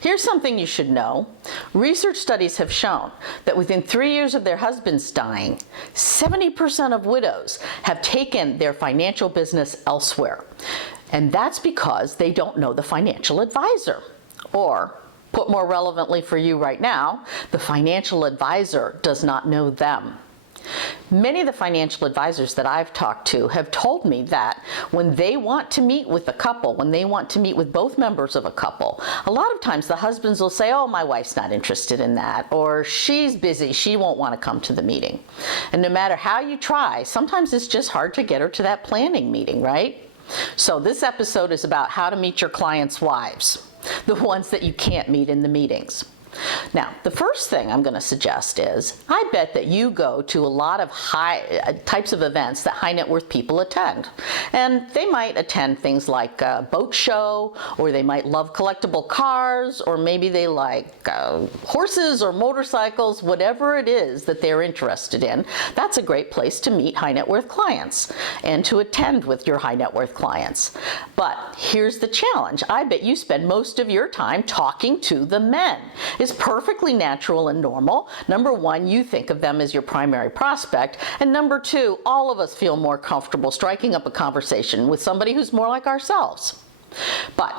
Here's something you should know. Research studies have shown that within 3 years of their husbands dying, 70% of widows have taken their financial business elsewhere. And that's because they don't know the financial advisor. Or, put more relevantly for you right now, the financial advisor does not know them. Many of the financial advisors that I've talked to have told me that when they want to meet with a couple, when they want to meet with both members of a couple, a lot of times the husbands will say, oh, my wife's not interested in that, or she's busy, she won't want to come to the meeting. And no matter how you try, sometimes it's just hard to get her to that planning meeting, right? So this episode is about how to meet your clients' wives, the ones that you can't meet in the meetings. Now, the first thing I'm going to suggest is, I bet that you go to a lot of types of events that high net worth people attend. And they might attend things like a boat show, or they might love collectible cars, or maybe they like horses or motorcycles, whatever it is that they're interested in. That's a great place to meet high net worth clients and to attend with your high net worth clients. But here's the challenge. I bet you spend most of your time talking to the men. It's perfectly natural and normal. Number one, you think of them as your primary prospect. And number two, all of us feel more comfortable striking up a conversation with somebody who's more like ourselves. But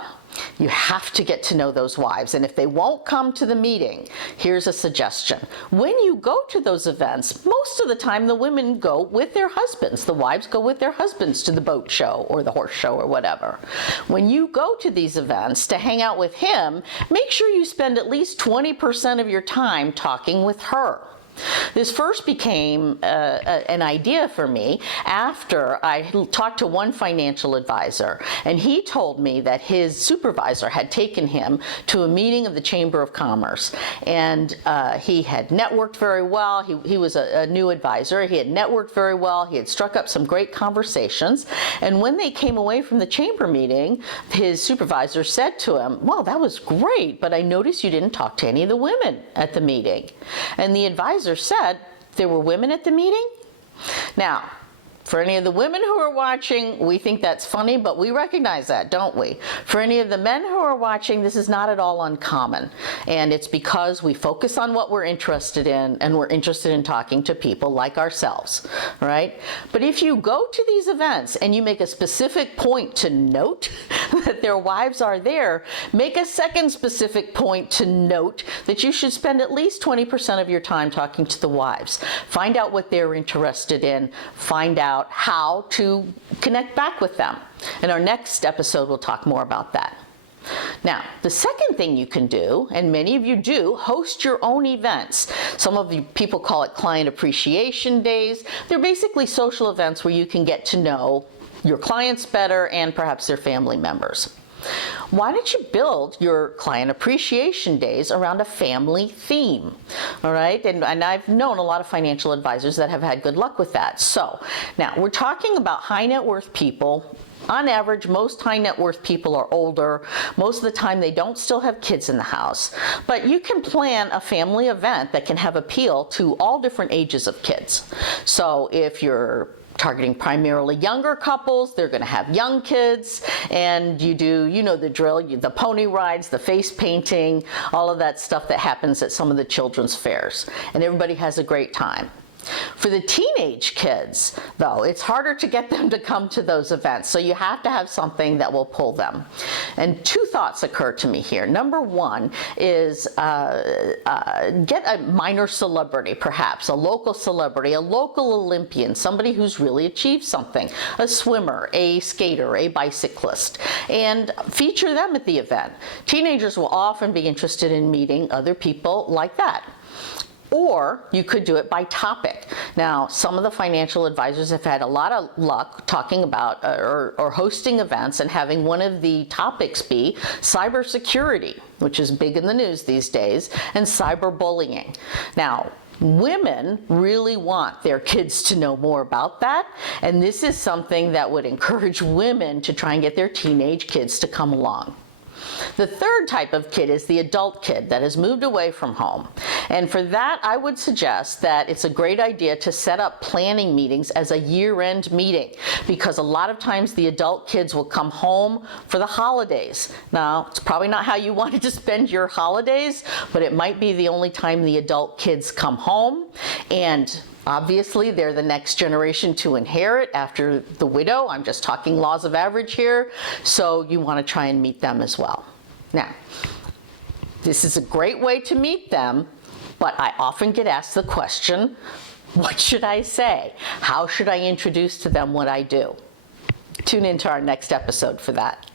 you have to get to know those wives, and if they won't come to the meeting, here's a suggestion. When you go to those events, most of the time the women go with their husbands. The wives go with their husbands to the boat show or the horse show or whatever. When you go to these events to hang out with him, make sure you spend at least 20% of your time talking with her. This first became an idea for me after I talked to one financial advisor, and he told me that his supervisor had taken him to a meeting of the Chamber of Commerce, and he had networked very well. He was a new advisor. He had networked very well. He had struck up some great conversations, and when they came away from the chamber meeting, his supervisor said to him, well, that was great, but I noticed you didn't talk to any of the women at the meeting. And the advisor said, there were women at the meeting? Now, for any of the women who are watching, we think that's funny, but we recognize that, don't we? For any of the men who are watching, this is not at all uncommon. And it's because we focus on what we're interested in, and we're interested in talking to people like ourselves, right? But if you go to these events and you make a specific point to note that their wives are there, make a second specific point to note that you should spend at least 20% of your time talking to the wives. Find out what they're interested in, find out how to connect back with them. In our next episode, we'll talk more about that. Now, the second thing you can do, and many of you do, host your own events. Some of you people call it client appreciation days. They're basically social events where you can get to know your clients better and perhaps their family members. Why don't you build your client appreciation days around a family theme? All right, and I've known a lot of financial advisors that have had good luck with that. So now we're talking about high net worth people. On average, most high net worth people are older. Most of the time they don't still have kids in the house. But you can plan a family event that can have appeal to all different ages of kids. So if you're targeting primarily younger couples, they're going to have young kids, and you do, you know the drill, the pony rides, the face painting, all of that stuff that happens at some of the children's fairs, and everybody has a great time. For the teenage kids, though, it's harder to get them to come to those events, so you have to have something that will pull them. And two thoughts occur to me here. Number one is get a minor celebrity, perhaps, a local celebrity, a local Olympian, somebody who's really achieved something, a swimmer, a skater, a bicyclist, and feature them at the event. Teenagers will often be interested in meeting other people like that. Or you could do it by topic. Now, some of the financial advisors have had a lot of luck talking about or hosting events and having one of the topics be cybersecurity, which is big in the news these days, and cyberbullying. Now, women really want their kids to know more about that, and this is something that would encourage women to try and get their teenage kids to come along. The third type of kid is the adult kid that has moved away from home. And for that, I would suggest that it's a great idea to set up planning meetings as a year-end meeting, because a lot of times the adult kids will come home for the holidays. Now, it's probably not how you wanted to spend your holidays, but it might be the only time the adult kids come home. And obviously, they're the next generation to inherit after the widow. I'm just talking laws of average here. So you want to try and meet them as well. Now, this is a great way to meet them, but I often get asked the question, what should I say? How should I introduce to them what I do? Tune into our next episode for that.